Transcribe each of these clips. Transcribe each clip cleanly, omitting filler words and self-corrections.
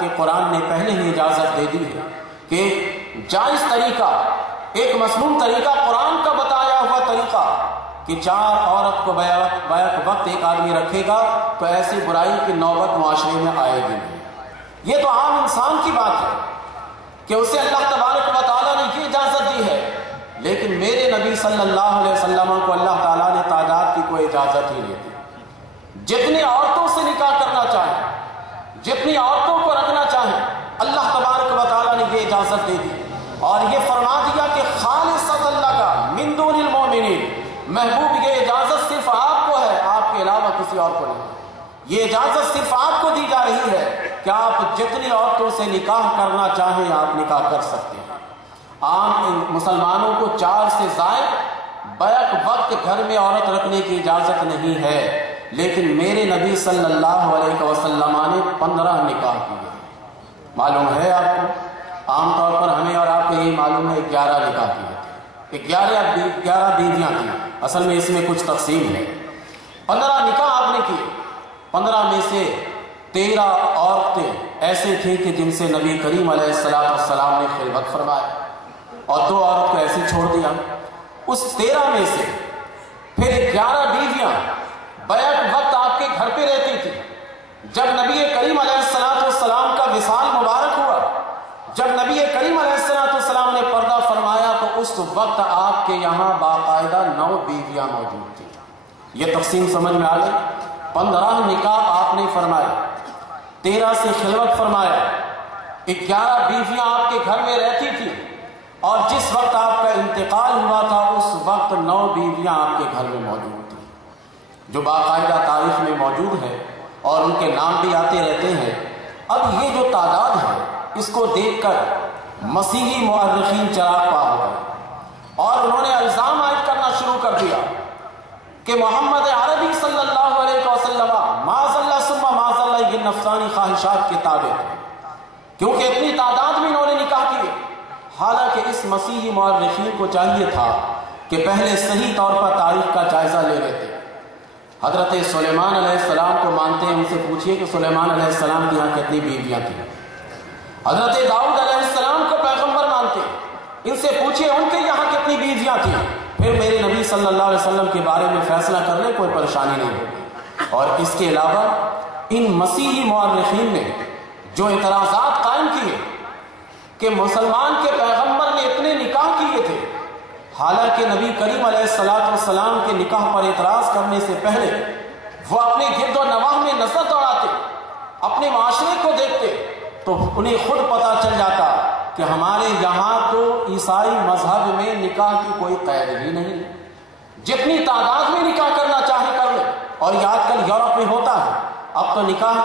کہ قرآن نے پہلے ہی اجازت دے دی ہے کہ جائز طریقہ، ایک مسنون طریقہ، قرآن کا بتایا ہوا طریقہ کہ 4 عورت کو بیک وقت ایک آدمی رکھے گا تو ایسی برائی کی نوبت معاشرے میں آئے گی نہیں۔ یہ تو عام انسان کی بات ہے کہ اسے اللہ تبارک و تعالیٰ نے یہ اجازت دی ہے، لیکن میرے نبی صلی اللہ علیہ وسلم کو اللہ تعالیٰ نے تعداد کی کوئی اجازت ہی نہیں دی۔ جتنی عورتوں سے نکاح کرنا چاہیں، جتنی عورتوں کو رکھنا چاہیں، اللہ تبارک و تعالیٰ نے یہ اجازت دے دی اور یہ فرما دیا کہ خالصۃ اللہ کا من دون المؤمنین، محبوب یہ اجازت صرف آپ کو ہے، آپ کے علاوہ کسی اور کو نہیں۔ یہ اجازت صرف آپ کو دی جا رہی ہے کہ آپ جتنی عورتوں سے نکاح کرنا چاہیں آپ نکاح کر سکتے ہیں۔ عام مسلمانوں کو 4 سے زائد بیک وقت گھر میں عورت رکھنے کی اجازت نہیں ہے، لیکن میرے نبی صلی اللہ علیہ وسلم نے 15 نکاح کیے۔ معلوم ہے آپ کو، عام طور پر ہمیں اور آپ کو یہی معلوم ہے 11 نکاح کیے تھے، 11 بیویاں تھیں، اصل میں اس میں کچھ تقسیم ہے۔ 15 نکاح آپ نے کیے، 15 میں سے 13 عورتیں ایسے تھیں کہ جن سے نبی کریم علیہ السلام نے خلوت فرمایا اور 2 عورت کو ایسے چھوڑ دیا۔ اس 13 میں سے پھر 11 بیویاں بیک وقت آپ کے گھر پہ رہتی تھی۔ جب نبی کریم علیہ السلام کا وصال مبارک ہوا، جب نبی کریم علیہ السلام نے پردہ فرمایا تو اس وقت آپ کے یہاں باقاعدہ 9 بیویاں موجود تھیں۔ یہ تقسیم سمجھ میں آ گئی؟ 15 نکاح آپ نے فرمائے، 13 سے خلوت فرمایا، 11 بیویاں آپ کے گھر میں رہتی تھی اور جس وقت آپ کا انتقال ہوا تھا اس وقت 9 بیویاں آپ کے گھر میں موجود تھیں، جو باقاعدہ تاریخ میں موجود ہے اور ان کے نام بھی آتے رہتے ہیں۔ اب یہ جو تعداد ہے اس کو دیکھ کر مسیحی مورخین چراغ پا ہو گئے اور انہوں نے الزام عائد کرنا شروع کر دیا کہ محمد عربی صلی اللہ علیہ وسلم معاذ اللہ ثم معاذ اللہ یہ نفسانی خواہشات کے تابع ہیں، کیونکہ اتنی تعداد میں انہوں نے نکاح کیے۔ حالانکہ اس مسیحی مورخین کو چاہیے تھا کہ پہلے صحیح طور پر تاریخ کا جائزہ لے لیتے۔ حضرت سلیمان علیہ السلام کو مانتے ہیں، ان سے پوچھئے کہ سلیمان علیہ السلام کے یہاں کتنی بیویاں تھیں۔ حضرت داؤد علیہ السلام کو پیغمبر مانتے ہیں، ان سے پوچھئے ان کے یہاں کتنی بیویاں تھیں، پھر میرے نبی صلی اللہ علیہ وسلم کے بارے میں فیصلہ کرنے کوئی پریشانی نہیں ہوگی۔ اور اس کے علاوہ ان مسیحی مورخین نے جو اعتراضات قائم کیے کہ مسلمان کے پیغمبر نے اتنے نکاح کیے تھے، حالانکہ نبی کریم علیہ السلام کے نکاح پر اعتراض کرنے سے پہلے وہ اپنے گرد و نواح میں نظر دوڑاتے، اپنے معاشرے کو دیکھتے تو انہیں خود پتہ چل جاتا کہ ہمارے یہاں تو عیسائی مذہب میں نکاح کی کوئی قید ہی نہیں، جتنی تعداد میں نکاح کرنا چاہے کر لے۔ اور یہ آج کل یورپ میں ہوتا ہے، اب تو نکاح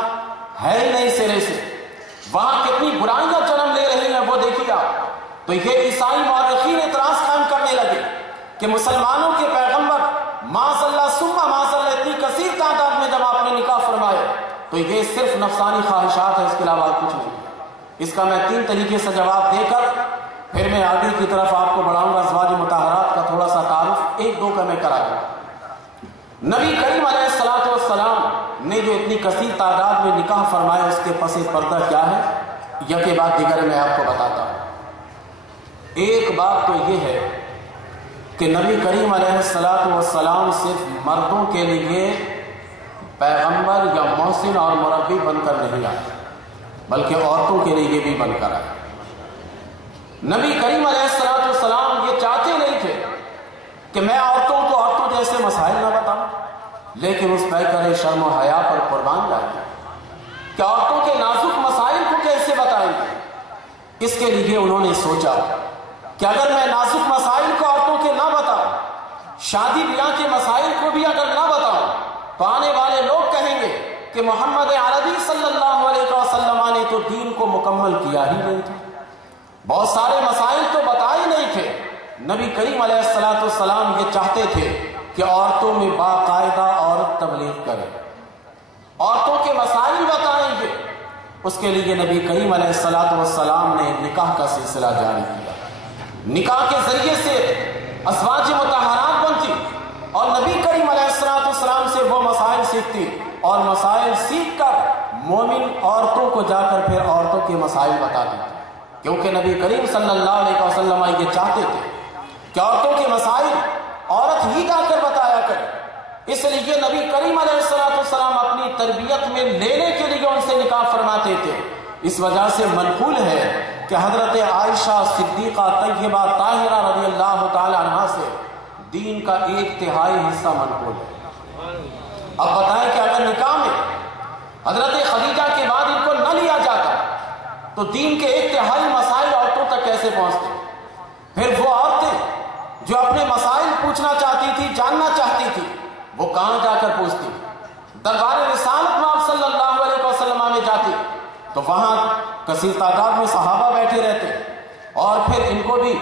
ہے ہی نہیں سرے سے، وہاں کتنی برائیاں جنم لے رہی ہیں وہ دیکھیے آپ۔ تو یہ عیسائی مورخین اعتراض قائم کرنے لگے کہ مسلمانوں کے پیغمبر معاذ اللہ ثم معاذ اللہ اتنی کثیر تعداد میں جب آپ نے نکاح فرمایا تو یہ صرف نفسانی خواہشات ہے، اس کے علاوہ کچھ نہیں۔ اس کا میں 3 طریقے سے جواب دے کر پھر میں آگے کی طرف آپ کو بڑھاؤں گا۔ ازواج مطہرات کا تھوڑا سا تعارف 1-2 کا میں کرا دوں۔ نبی کریم علیہ السلام نے جو اتنی کثیر تعداد میں نکاح فرمایا اس کے پس پردہ کیا ہے، یکے بعد دیگر میں آپ کو بتاتا ہوں۔ ایک بات تو یہ ہے کہ نبی کریم علیہ السلام صرف مردوں کے لیے پیغمبر یا محسن اور مربی بن کر نہیں آئے، بلکہ عورتوں کے لیے بھی بن کر آئے۔ نبی کریم علیہ السلام یہ چاہتے نہیں تھے کہ میں عورتوں کو عورتوں جیسے مسائل نہ بتاؤں، لیکن اس پیکر شرم و حیا پر قربان جائیں کہ عورتوں کے نازک مسائل کو کیسے بتائیں گے۔ اس کے لیے انہوں نے سوچا کہ اگر میں نازک مسائل کو عورتوں کے نہ بتاؤں، شادی بیاہ کے مسائل کو بھی اگر نہ بتاؤں تو آنے والے لوگ کہیں گے کہ محمد عربی صلی اللہ علیہ وسلم نے تو دین کو مکمل کیا ہی نہیں تھا، بہت سارے مسائل تو بتائے نہیں تھے۔ نبی کریم علیہ السلام یہ چاہتے تھے کہ عورتوں میں باقاعدہ عورت تبلیغ کرے، عورتوں کے مسائل بتائیں گے۔ اس کے لیے نبی کریم علیہ السلام نے نکاح کا سلسلہ جاری کیا۔ نکاح کے ذریعے سے ازواج مطہرات بنتی اور نبی کریم علیہ السلام سے وہ مسائل سیکھتی اور مسائل سیکھ کر مومن عورتوں کو جا کر پھر عورتوں کے مسائل بتا دیتے، کیونکہ نبی کریم صلی اللہ علیہ وسلم یہ چاہتے تھے کہ عورتوں کے مسائل عورت ہی جا کر بتایا کرے۔ اس لیے نبی کریم علیہ السلام اپنی تربیت میں لینے کے لیے ان سے نکاح فرماتے تھے۔ اس وجہ سے منقول ہے کہ حضرت عائشہ صدیقہ طیبہ طاہرہ رضی اللہ تعالی عنہا سے دین کا 1/3 حصہ منقول ہے۔ اب بتائیں کہ اگر نکاح میں حضرت خدیجہ کے بعد ان کو نہ لیا جاتا تو دین کے 1/3 مسائل عورتوں تک کیسے پہنچتے؟ پھر وہ عورتیں جو اپنے مسائل پوچھنا چاہتی تھی، جاننا چاہتی تھی، وہ کہاں جا کر پوچھتی؟ دربار رسالت میں آپ صلی اللہ علیہ وسلم میں جاتی تو وہاں کثیر تعداد میں صحابہ بیٹھے رہتے، اور پھر ان کو بھی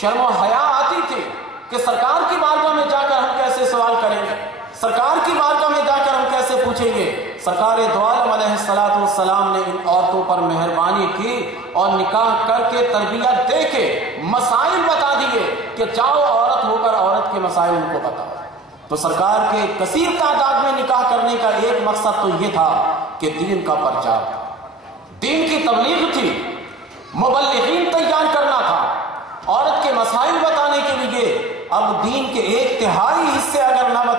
شرم و حیا آتی تھی کہ سرکار کی بارگاہ میں جا کر ہم کیسے سوال کریں گے، سرکار کی بارگاہ میں جا کر ہم کیسے پوچھیں گے۔ سرکار دو عالم علیہ السلام نے ان عورتوں پر مہربانی کی اور نکاح کر کے تربیت دے کے مسائل بتا دیے کہ جاؤ عورت ہو کر عورت کے مسائل ان کو بتاؤ۔ تو سرکار کے کثیر تعداد میں نکاح کرنے کا ایک مقصد تو یہ تھا کہ دین کا پرچار، دین کی تبلیغ تھی، مبلغین تیار کرنا تھا، عورت کے مسائل بتانے کے لیے۔ اب دین کے 1/3 حصے اگر نہ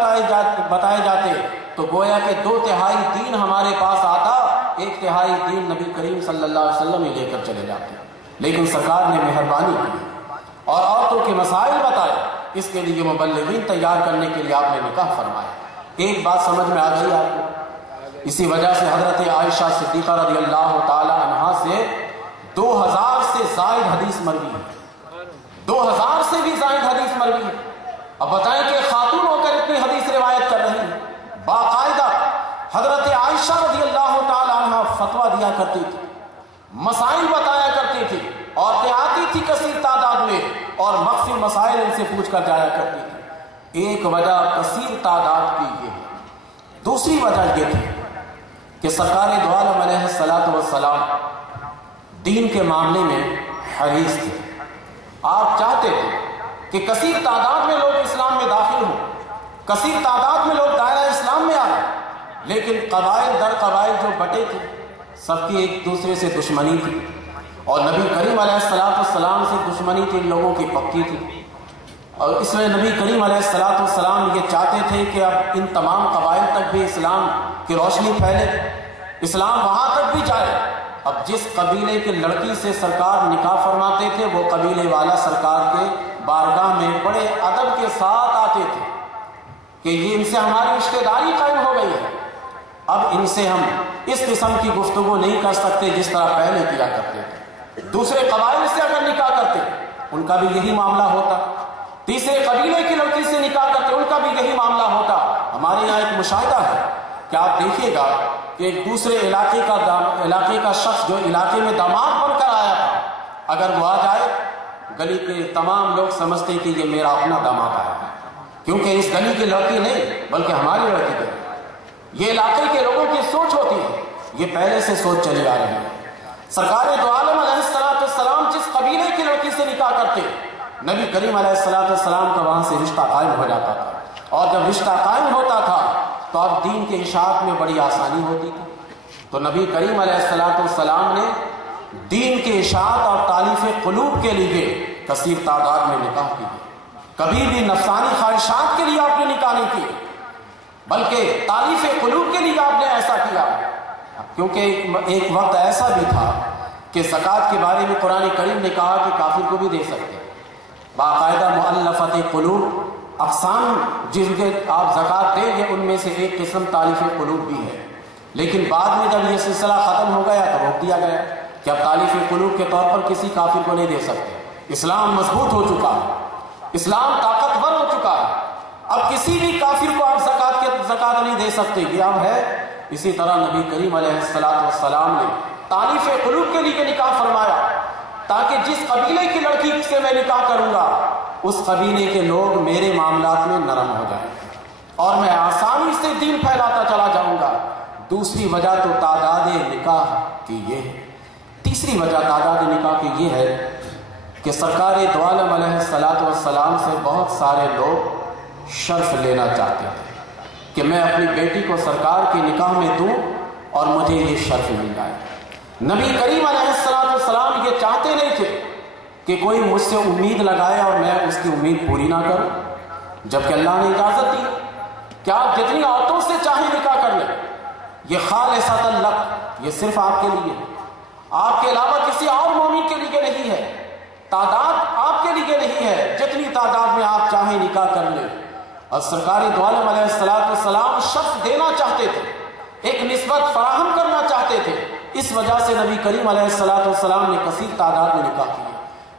بتائے جاتے تو گویا کہ 2/3 دین ہمارے پاس آتا، 1/3 دین نبی کریم صلی اللہ علیہ وسلم ہی لے کر چلے جاتے۔ لیکن سرکار نے مہربانی کی اور عورتوں کے مسائل بتائے، اس کے لیے مبلغین تیار کرنے کے لیے آپ نے نکاح فرمایا۔ ایک بات سمجھ میں آ گئی آپ کو؟ اسی وجہ سے حضرت عائشہ صدیقہ رضی اللہ تعالی عنہا سے 2000 سے زائد حدیث مروی ہے، 2000 سے بھی زائد حدیث مروی ہے۔ اب بتائیں کہ خاتون ہو کر اتنی حدیث روایت کر رہی ہے، باقاعدہ حضرت عائشہ رضی اللہ تعالی عنہا فتویٰ دیا کرتی تھی، مسائل بتایا کرتی تھی، عورتیں آتی تھی کثیر تعداد میں اور مخفی مسائل ان سے پوچھ کر جایا کرتی تھی۔ ایک وجہ کثیر تعداد کی یہ ہے، دوسری وجہ یہ تھی کہ سرکار دو عالم علیہ السلام دین کے معاملے میں حریص تھے۔ آپ چاہتے تھے کہ کثیر تعداد میں لوگ اسلام میں داخل ہوں، کثیر تعداد میں لوگ دائرہ اسلام میں آئے، لیکن قبائل در قبائل جو بٹے تھے، سب کی ایک دوسرے سے دشمنی تھی، اور نبی کریم علیہ السلام سے دشمنی تھی، ان لوگوں کی پکی تھی۔ اور اس میں نبی کریم علیہ السلام یہ چاہتے تھے کہ اب ان تمام قبائل تک بھی اسلام کی روشنی پھیلے، اسلام وہاں تک بھی جائے۔ اب جس قبیلے کی لڑکی سے سرکار نکاح فرماتے تھے، وہ قبیلے والا سرکار کے بارگاہ میں بڑے ادب کے ساتھ آتے تھے کہ یہ ان سے ہماری رشتہ داری قائم ہو گئی ہے، اب ان سے ہم اس قسم کی گفتگو نہیں کر سکتے جس طرح پہلے کیا کرتے تھے۔ دوسرے قبائل سے اگر نکاح کرتے ان کا بھی یہی معاملہ ہوتا، تیسرے قبیلے کی لڑکی سے نکاح کرتے ان کا بھی یہی معاملہ ہوتا۔ ہمارے یہاں ایک مشاہدہ ہے کہ آپ دیکھیے گا کہ ایک دوسرے علاقے کا شخص جو علاقے میں داماد بن کر آیا تھا، اگر وہ آ جائے گلی کے تمام لوگ سمجھتے کہ یہ میرا اپنا داماد آیا ہے، کیونکہ اس گلی کی لڑکی نہیں بلکہ ہماری لڑکی ہے۔ یہ علاقے کے لوگوں کی سوچ ہوتی ہے، یہ پہلے سے سوچ چلی آ رہی ہے۔ سرکار دو عالم علیہ السلام جس قبیلے کی لڑکی سے نکاح کرتے، نبی کریم علیہ السلام کا وہاں سے رشتہ قائم ہو جاتا تھا، اور جب رشتہ قائم ہوتا تھا تو اب دین کے اشاعت میں بڑی آسانی ہوتی تھی۔ تو نبی کریم علیہ السلام نے دین کے اشاعت اور تالیف قلوب کے لیے کثیر تعداد میں نکاح کی، کبھی بھی نفسانی خواہشات کے لیے آپ نے نکاح نہیں کی، بلکہ تالیف قلوب کے لیے آپ نے ایسا کیا، کیونکہ ایک وقت ایسا بھی تھا کہ زکوٰۃ کے بارے میں قرآن کریم نے کہا کہ کافر کو بھی دے سکتے، باقاعدہ مؤلفت قلوب اقسام جن کے آپ زکوٰۃ دیں گے ان میں سے ایک قسم تالیف قلوب بھی ہے، لیکن بعد میں جب یہ سلسلہ ختم ہو گیا تو روک دیا گیا کہ اب تالیف قلوب کے طور پر کسی کافر کو نہیں دے سکتے۔ اسلام مضبوط ہو چکا ہے، اسلام طاقتور ہو چکا ہے، اب کسی بھی کافر کو آپ زکوٰۃ نہیں دے سکتے، یہ اب ہے۔ اسی طرح نبی کریم علیہ السلام نے تالیف قلوب کے لیے نکاح فرمایا تاکہ جس قبیلے کی لڑکی سے میں نکاح کروں گا اس قبیلے کے لوگ میرے معاملات میں نرم ہو جائیں اور میں آسانی سے دین پھیلاتا چلا جاؤں گا۔ دوسری وجہ تو تعداد نکاح کی یہ ہے۔ تیسری وجہ تعداد نکاح کی یہ ہے کہ سرکار دو عالم علیہ السلام سے بہت سارے لوگ شرف لینا چاہتے ہیں کہ میں اپنی بیٹی کو سرکار کے نکاح میں دوں اور مجھے یہ شرف مل جائے۔ نبی کریم علیہ کہ کوئی مجھ سے امید لگائے اور میں اس کی امید پوری نہ کروں، جبکہ اللہ نے اجازت دی کہ آپ جتنی عورتوں سے چاہیں نکاح کر لیں، یہ خالصۃ لک، یہ صرف آپ کے لیے، آپ کے علاوہ کسی اور مومن کے لیے نہیں ہے، تعداد آپ کے لیے نہیں ہے، جتنی تعداد میں آپ چاہیں نکاح کر لیں۔ اور سرکار دو عالم علیہ السلام شرف دینا چاہتے تھے، ایک نسبت فراہم کرنا چاہتے تھے، اس وجہ سے نبی کریم علیہ السلام نے کثیر تعداد میں نکاح کیے۔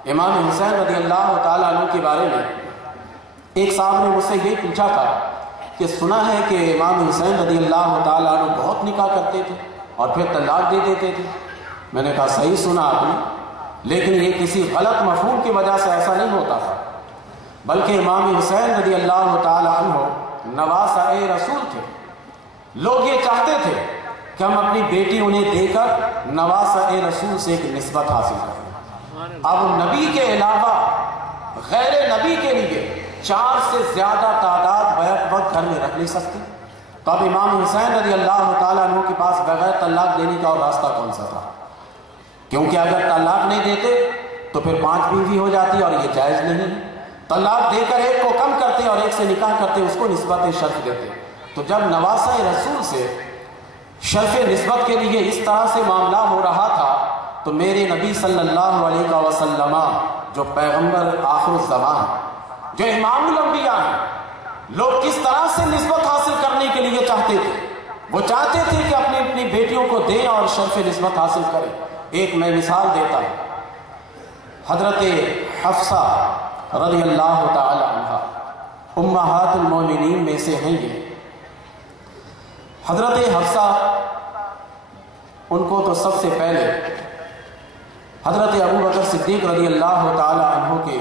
امام حسین رضی اللہ تعالیٰ عنہ کے بارے میں ایک صاحب نے مجھ سے یہ پوچھا تھا کہ سنا ہے کہ امام حسین رضی اللہ تعالیٰ عنہ بہت نکاح کرتے تھے اور پھر طلاق دے دیتے تھے۔ میں نے کہا صحیح سنا آپ نے، لیکن یہ کسی غلط مفہوم کی وجہ سے ایسا نہیں ہوتا تھا، بلکہ امام حسین رضی اللہ تعالیٰ عنہ نواسہ رسول تھے۔ لوگ یہ چاہتے تھے کہ ہم اپنی بیٹی انہیں دے کر نواسہ رسول سے ایک نسبت حاصل کریں۔ اب نبی کے علاوہ غیر نبی کے لیے 4 سے زیادہ تعداد بیک وقت گھر میں رکھ نہیں سکتے، تو اب امام حسین رضی اللہ تعالیٰ عنہ کے پاس بغیر طلاق دینے کا اور راستہ کون سا تھا؟ کیونکہ اگر طلاق نہیں دیتے تو پھر 5 بیوی ہو جاتی اور یہ جائز نہیں، طلاق دے کر ایک کو کم کرتے اور ایک سے نکاح کرتے، اس کو نسبت شرف دیتے۔ تو جب نواسہ رسول سے شرف نسبت کے لیے اس طرح سے معاملہ ہو رہا تھا تو میرے نبی صلی اللہ علیہ وسلم جو پیغمبر آخر الزمان، جو امام الانبیاء ہیں، لوگ کس طرح سے نسبت حاصل کرنے کے لیے چاہتے تھے؟ وہ چاہتے تھے کہ اپنی بیٹیوں کو دیں اور شرف نسبت حاصل کریں۔ ایک میں مثال دیتا ہوں، حضرت حفصہ رضی اللہ تعالی عنہ امہات المومنین میں سے ہیں یہ۔ حضرت حفصہ، ان کو تو سب سے پہلے حضرت ابو بکر صدیق رضی اللہ تعالی عنہ کے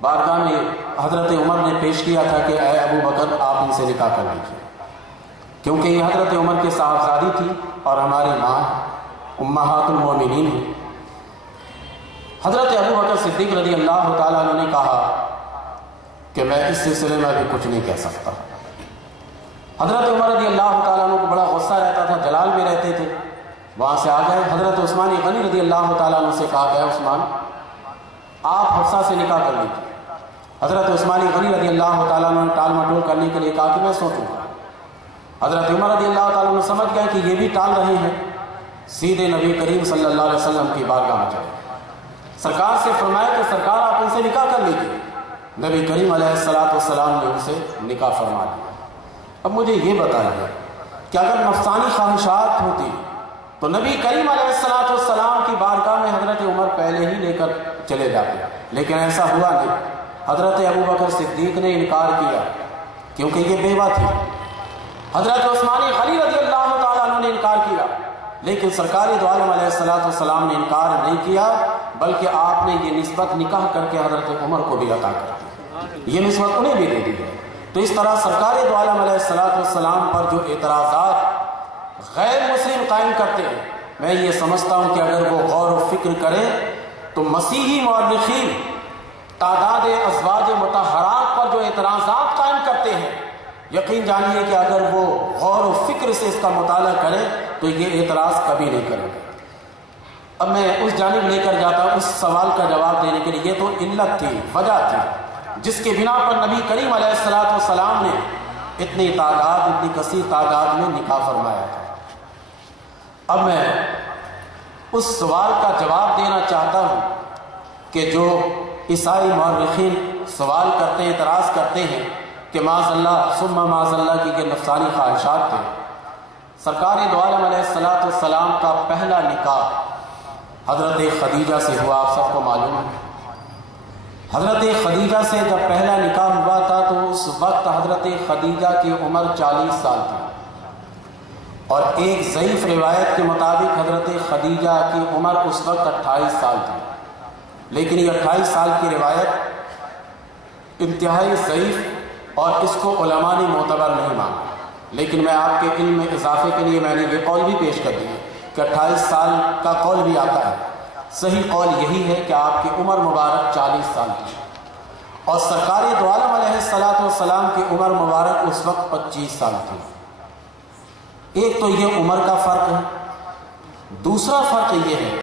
بارگاہ میں حضرت عمر نے پیش کیا تھا کہ اے ابو بکر آپ ان سے نکاح کر لیجیے، کیونکہ یہ حضرت عمر کے صاحبزادی تھی اور ہماری ماں امہات المومنین ہیں۔ حضرت ابو بکر صدیق رضی اللہ تعالیٰ عنہ نے کہا کہ میں اس سلسلے میں ابھی کچھ نہیں کہہ سکتا۔ حضرت عمر رضی اللہ تعالیٰ عنہ کو بڑا غصہ رہتا تھا، جلال میں رہتے تھے، وہاں سے آ گئے حضرت عثمان غنی رضی اللہ تعالیٰ عنہ سے کہا گیا عثمان آپ حفصہ سے نکاح کر لیجیے۔ حضرت عثمان غنی رضی اللہ تعالیٰ عنہ نے ٹال مٹول کرنے کے لیے کہا کہ میں سوچوں گا۔ حضرت عمر رضی اللہ تعالیٰ عنہ سمجھ گئے کہ یہ بھی ٹال رہے ہیں، سیدھے نبی کریم صلی اللہ علیہ وسلم کی بارگاہ میں چلے، سرکار سے فرمایا کہ سرکار آپ ان سے نکاح کر لیجیے۔ نبی کریم علیہ السلام نے ان سے نکاح فرما دیا۔ اب مجھے یہ بتائیے کہ اگر نفسانی خواہشات ہوتی تو نبی کریم علیہ السلام کی بارگاہ میں حضرت عمر پہلے ہی لے کر چلے جاتے، لیکن ایسا ہوا نہیں۔ حضرت ابو بکر صدیق نے انکار کیا کیونکہ یہ بیوہ تھی، حضرت عثمان غنی رضی اللہ تعالیٰ عنہ نے انکار کیا، لیکن سرکار دو عالم علیہ السلام نے انکار نہیں کیا، بلکہ آپ نے یہ نسبت نکاح کر کے حضرت عمر کو بھی عطا کر دی، یہ نسبت انہیں بھی دے دی ہے۔ تو اس طرح سرکار دو عالم علیہ السلام پر جو اعتراضات غیر مسلم قائم کرتے ہیں، میں یہ سمجھتا ہوں کہ اگر وہ غور و فکر کریں تو مسیحی مورخین تعداد ازواج مطہرات پر جو اعتراضات قائم کرتے ہیں، یقین جانیے کہ اگر وہ غور و فکر سے اس کا مطالعہ کریں تو یہ اعتراض کبھی نہیں کریں گے۔ اب میں اس جانب لے کر جاتا ہوں اس سوال کا جواب دینے کے لیے۔ یہ تو علت تھی، وجہ تھی جس کے بنا پر نبی کریم علیہ السلام نے اتنی کثیر تعداد میں نکاح فرمایا تھا۔ اب میں اس سوال کا جواب دینا چاہتا ہوں کہ جو عیسائی مورخین سوال کرتے ہیں، اعتراض کرتے ہیں کہ معاذ اللہ ثم معاذ اللہ کی یہ نفسانی خواہشات تھے۔ سرکار دو عالم علیہ السلام کا پہلا نکاح حضرت خدیجہ سے ہوا، آپ سب کو معلوم ہے۔ حضرت خدیجہ سے جب پہلا نکاح ہوا تھا تو اس وقت حضرت خدیجہ کی عمر 40 سال تھی، اور ایک ضعیف روایت کے مطابق حضرت خدیجہ کی عمر اس وقت 28 سال تھی، لیکن یہ 28 سال کی روایت انتہائی ضعیف اور اس کو علماء نے معتبر نہیں مانا۔ لیکن میں آپ کے علم میں اضافے کے لیے میں نے یہ قول بھی پیش کر دی ہے کہ 28 سال کا قول بھی آتا ہے، صحیح قول یہی ہے کہ آپ کی عمر مبارک 40 سال کی، اور سرکار دو عالم علیہ السلام کی عمر مبارک اس وقت 25 سال تھی۔ ایک تو یہ عمر کا فرق ہے، دوسرا فرق یہ ہے